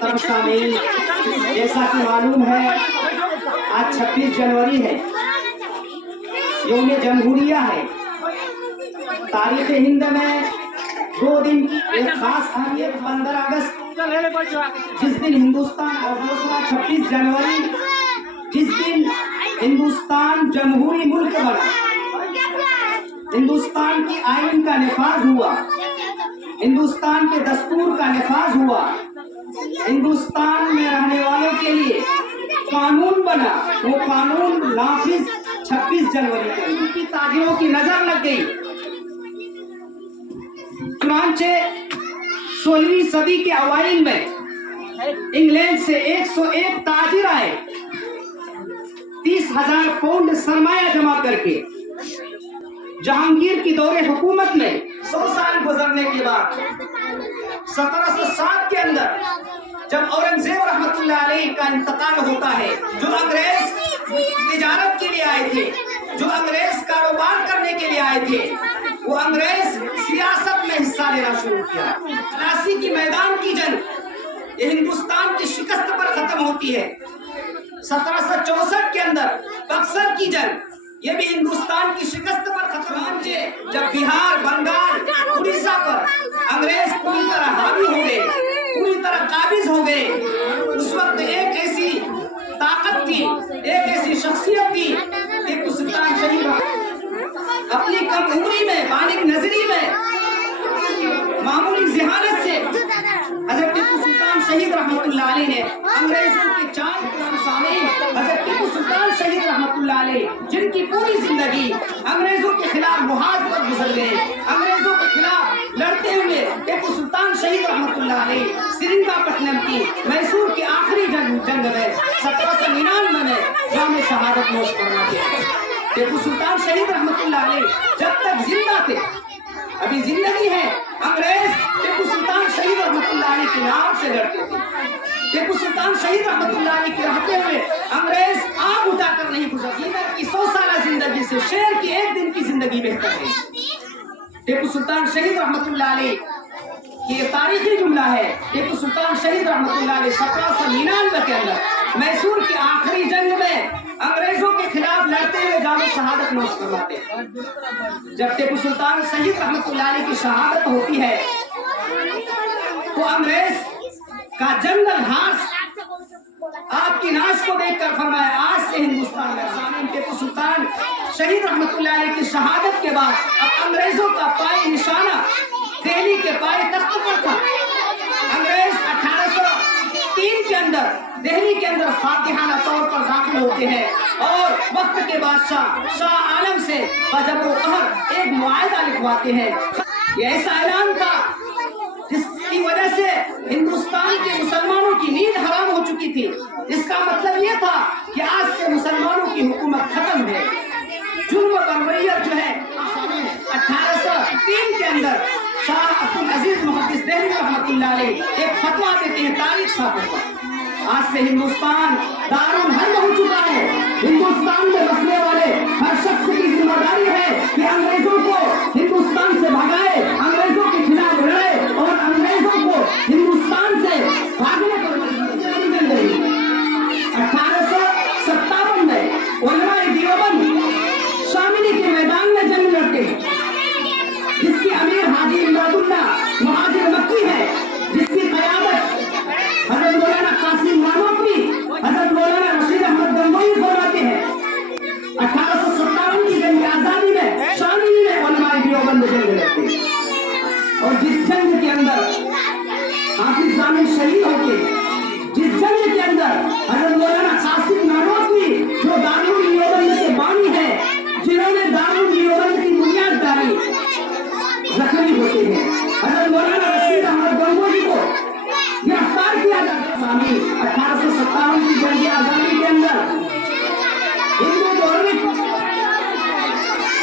محترم سامعین، جیسا کہ معلوم ہے آج 26 جنوری ہے، یوم جمہوریہ ہے۔ تاریخ ہند میں 2 دن کی ایک خاص اہمیت 15 اگست جس دن ہندوستان، اور دوسرا 26 جنوری جس دن ہندوستان جمہوری ملک بنا، ہندوستان کی آئین کا نفاذ ہوا، ہندوستان کے دستور کا نفاذ ہوا، ہندوستان میں رہنے والوں کے لیے قانون بنا۔ وہ قانون نافذ 26 جنوری کو ان کی تاجروں کی نظر لگ گئی۔ چنانچہ 16ویں صدی کے اوائل میں انگلینڈ سے 101 تاجر آئے، 30,000 پاؤنڈ سرمایہ جمع کر کے۔ جہانگیر کی دور حکومت میں 100 سال گزرنے کے بعد 1707 کے اندر جب اورنگزیب رحمت اللہ علیہ کا انتقال ہوتا ہے، جو انگریز تجارت کے لیے آئے تھے، جو انگریز کاروبار کرنے کے لیے آئے تھے، وہ انگریز سیاست میں حصہ لینا شروع کیا۔ پلاسی کی میدان کی جنگ یہ ہندوستان کی شکست پر ختم ہوتی ہے۔ 1764 کے اندر بکسر کی جنگ یہ بھی ہندوستان کی شکست پر ختم ہوتی ہے۔ جب بہار، بنگال، اڑیسہ پر انگریز پوری طرح حاوی ہو گئے، پوری طرح قابض ہو گئے، اس وقت ایک ایسی طاقت تھی، ایک ایسی شخصیت تھی، ٹیپو سلطان شہید اپنی کم عمری میں، بالغ نظری میں، معمولی ذہانت سے حضرت ٹیپو سلطان شہید رحمت اللہ علیہ نے انگریزوں کے چار سامعین، حضرت ٹیپو سلطان شہید رحمت اللہ علیہ جن کی پوری زندگی انگریزوں کے خلاف محاذ پر گزر گئے، انگریزوں کے خلاف لڑتے ہوئے ٹیپو سلطان شہید رحمت اللہ علیہ سرنگا پٹنم کی میسور کی آخری جنگ میں 1799 میں جام شہادت نوش فرماتے ہیں۔ ٹیپو سلطان شہید رحمت اللہ علیہ جب تک زندہ تھے، ابھی زندگی ہے، انگریز ٹیپو سلطان شہید رحمت اللہ علیہ کے نام سے لڑتے تھے۔ ٹیپو سلطان شہید رحمت اللہ علیہ کے رہتے ہوئے انگریز آگ اٹھا کر نہیں گزرتے کی 100 سالہ زندگی سے شیر کی 1 دن کی زندگی بہتر ہے۔ ٹیپو سلطان شہید رحمت اللہ علیہ کی یہ تاریخی جملہ ہے۔ ٹیپو سلطان شہید رحمت اللہ علیہ 1799 کے اندر میسور کی آخری جنگ میں انگریزوں کے خلاف لڑتے ہوئے جام شہادت نوش فرماتے ہیں۔ جب ٹیپو سلطان شہید رحمت اللہ علیہ کی شہادت ہوتی ہے تو انگریز کا جنرل ہارس آپ کی ناش کو دیکھ کر فرمایا آج سے ہندوستان میں سامعین ٹیپو سلطان شہید رحمت اللہ علیہ کی شہادت کے بعد اب انگریزوں کا پائے نشانہ دہلی کے پائے تخت پر تھا۔ انگریز 1803 کے اندر دہلی کے اندر فاتحانہ طور پر داخل ہوتے ہیں اور وقت کے بادشاہ شاہ عالم سے بجبر و قہر ایک معاہدہ لکھواتے ہیں۔ یہ ایسا اعلان تھا جس کی وجہ سے ہندوستان کے مسلمانوں کی نیند حرام ہو چکی تھی۔ اس کا مطلب یہ تھا کہ آج سے مسلمانوں کی حکومت ختم ہے۔ جرم و برویت جو ہے 1803 کے اندر شاہ عبدالعزیز محدث دہلوی رحمت اللہ علیہ ایک فتویٰ دیتے ہیں تاریخ صاحب پر۔ آج سے ہندوستان دارالحرب ہو چکا ہے۔ ہندوستان میں بسنے والے ہر شخص کی ذمہ داری ہے کہ انگریزوں کو ہندوستان سے بھگائے، انگریزوں کے خلاف لڑے اور انگریزوں کو ہندوستان سے بھاگنے پر مجبور کرے۔ 1857 میں علماء دیوبند شاملی کے میدان میں جنگ لڑتے ہیں، جس کی امیر حاجی امداد اللہ مہاجر مکی ہے، جس کی قیادت حضرت مولانا قاسم نانوتوی، حضرت مولانا رشید احمد گنگوئی فرماتے ہیں۔ 1857 کی جنگ آزادی میں شاملی میں علماء دیوبند جنگ لڑتے ہیں، اور جس جنگ کے اندر حافظ ضامن شہید ہوتے ہیں، جس جنگ کے اندر حضرت مولانا قاسم نانوتوی جو دارالعلوم دیوبند کے بانی ہیں، جنہوں نے دارالعلوم دیوبند کی بنیاد ڈالی، زخمی ہوتے ہیں۔ حضرت مولانا رشید احمد گنگوئی کو گرفتار کیا جاتا ہے۔ 1857 کی جنگ آزادی کے اندر ہندو دولت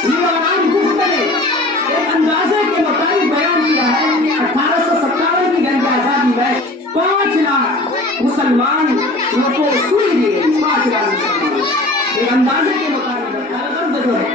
لیوان گفت نے ایک اندازے کے مطابق بیان کیا ہے کہ 1857 کی جنگ آزادی میں 5 لاکھ مسلمان کو سوئی دی گئی۔ 5 لاکھ مسلمان ایک اندازے کے مطابق جو ہے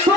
100